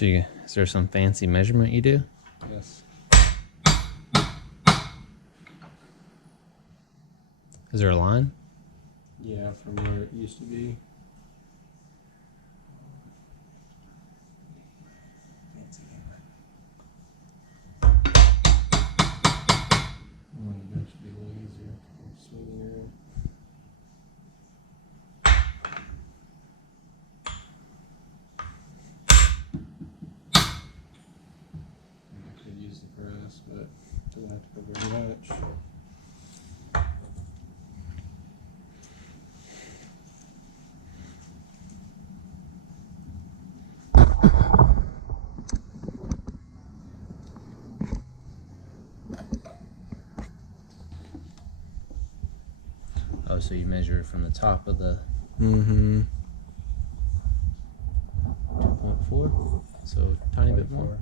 So is there some fancy measurement you do? Yes. Is there a line? Yeah, from where it used to be. Fancy hammer. That should be a little easier. Swinging around. I could use the press, but it doesn't have to go very much. Oh, so you measure it from the top of the 2.4. 2.4? So a tiny bit more.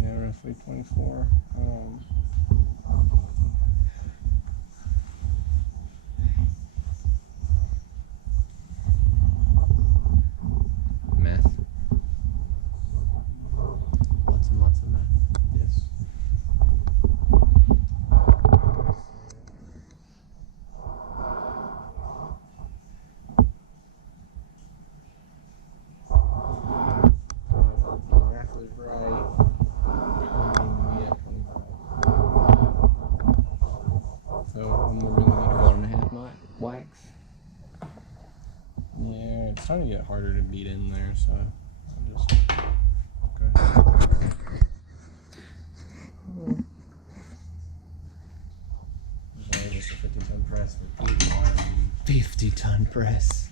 Yeah, roughly 24. Math. Lots and lots of math. Yes. Math was right. So I'm really need 1.5 knot wax. Yeah, it's starting to get harder to beat in there, so I'll just go ahead. Just a 50-ton press with 8 arms. 50-ton press.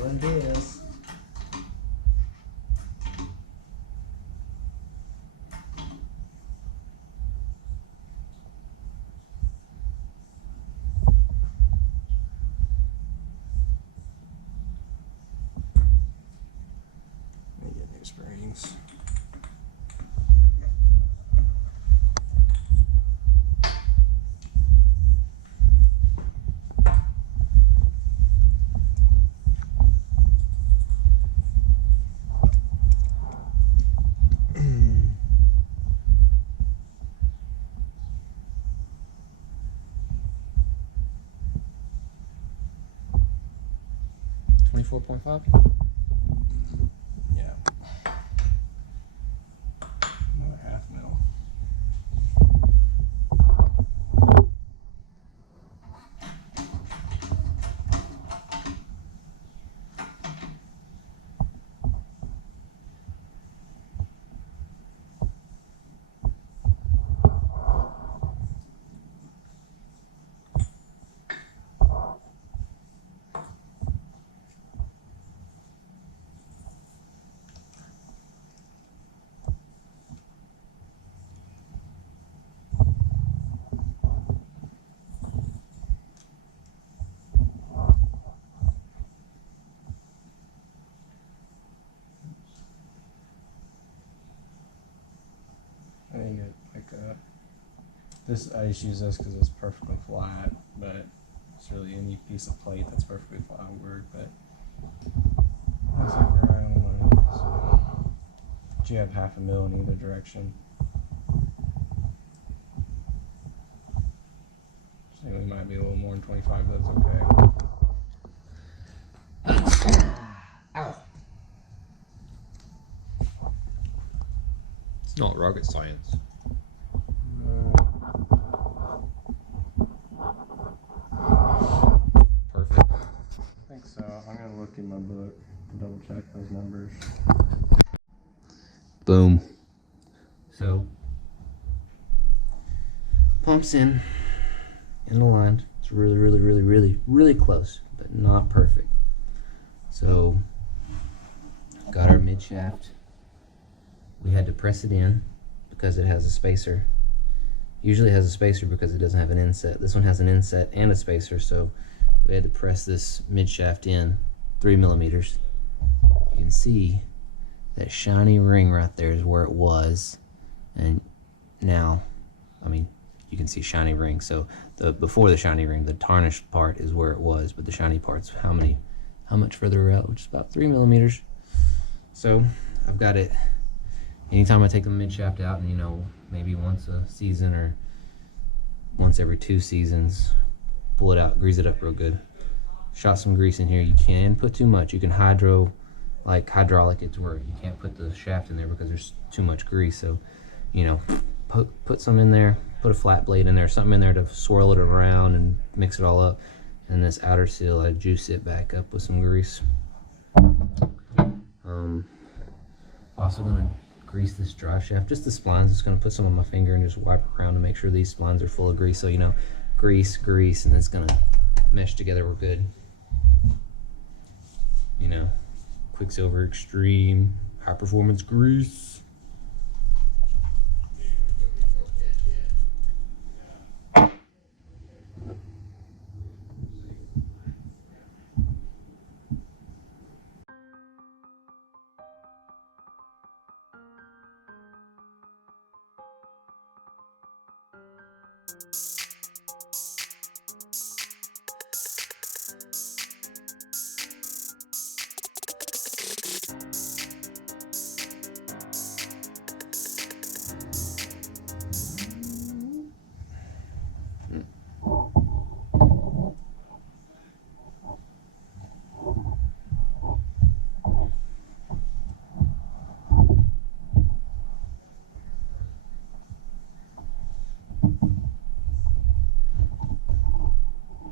What it is. Let me get new springs. $24.5? Yeah. Another 1/2 mil. I think it like this. I just use this because it's perfectly flat, but it's really any piece of plate that's perfectly flat would work. But that's like where I don't know. So, but you have 1/2 mil in either direction. So we might be a little more than 25, but that's okay. Ow. It's not rocket science. Perfect. I think so. I'm gonna look in my book to double check those numbers. Boom. So pumps in the line. It's really close, but not perfect. So got our mid shaft. We had to press it in because it has a spacer. Usually it has a spacer because it doesn't have an inset. This one has an inset and a spacer, so we had to press this mid shaft in 3 millimeters. You can see that shiny ring right there is where it was, and now, I mean, you can see shiny ring. So before the shiny ring, the tarnished part is where it was, but the shiny part's how much further out, which is about 3 millimeters. So I've got it. Anytime I take the mid shaft out, and maybe once a season or once every 2 seasons, pull it out, grease it up real good. Shot some grease in here. You can put too much. You can hydraulic it to where you can't put the shaft in there because there's too much grease. So, put some in there. Put a flat blade in there, something in there to swirl it around and mix it all up. And this outer seal, I juice it back up with some grease. Also gonna grease this drive shaft, just the splines. Just gonna put some on my finger and just wipe around to make sure these splines are full of grease. So grease, and it's gonna mesh together real good. Quicksilver Extreme high performance grease.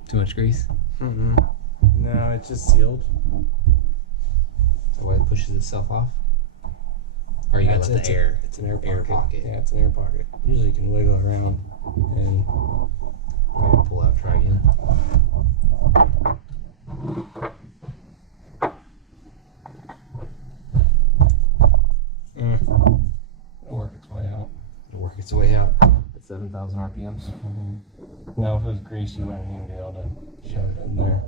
Too much grease? No, it's just sealed. Is that why it pushes itself off? Or you gotta let the air? It's an air pocket. pocket. Yeah, it's an air pocket. Usually you can wiggle it around and Pull out, try again. it'll work its way out. It'll work its way out at 7,000 RPMs. Now, if it was grease, you wouldn't even be able to shove it in there.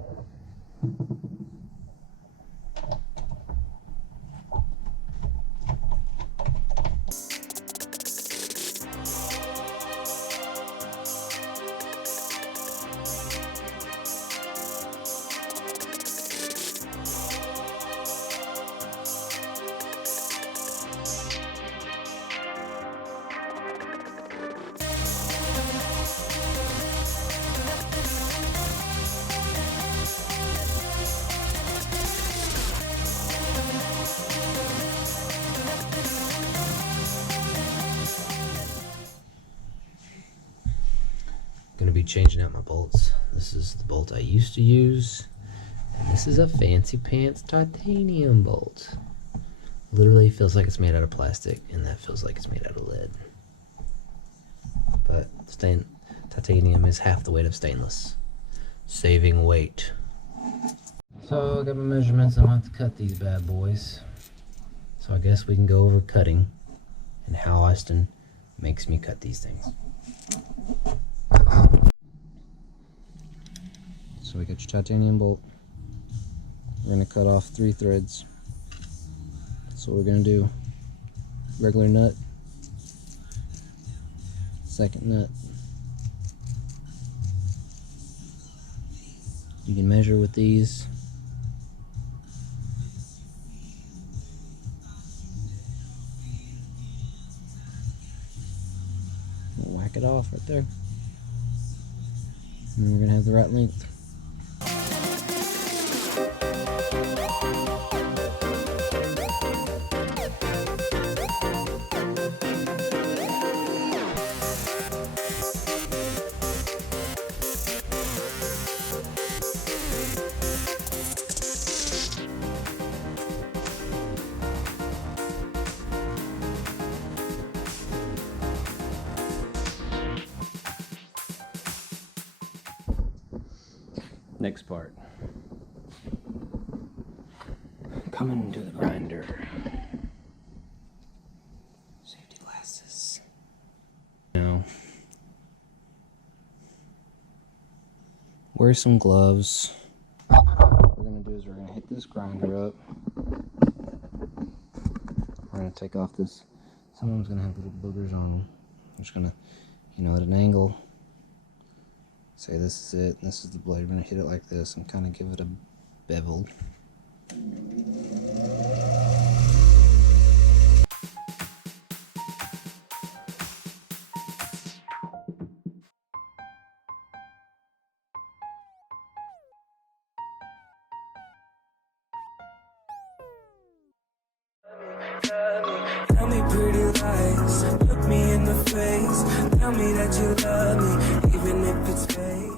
Gonna be changing out my bolts. This is the bolt I used to use, and this is a fancy pants titanium bolt. Literally feels like it's made out of plastic, and that feels like it's made out of lead. But titanium is half the weight of stainless, saving weight. So I got my measurements. I'm going to cut these bad boys. So I guess we can go over cutting and how Austin makes me cut these things. So we got your titanium bolt. We're going to cut off 3 threads. That's what we're going to do. Regular nut, second nut. You can measure with these. We'll whack it off right there. And then we're going to have the right length. Next part. Coming to the grinder. Safety glasses. Now, wear some gloves. What we're going to do is we're going to hit this grinder up. We're going to take off this. Some of them's going to have little boogers on them. I'm just going to at an angle. Say this is it, and this is the blade. I'm going to hit it like this and kind of give it a bevel. Tell me pretty lies, look me in the face. Tell me that you love me, even if it's fake.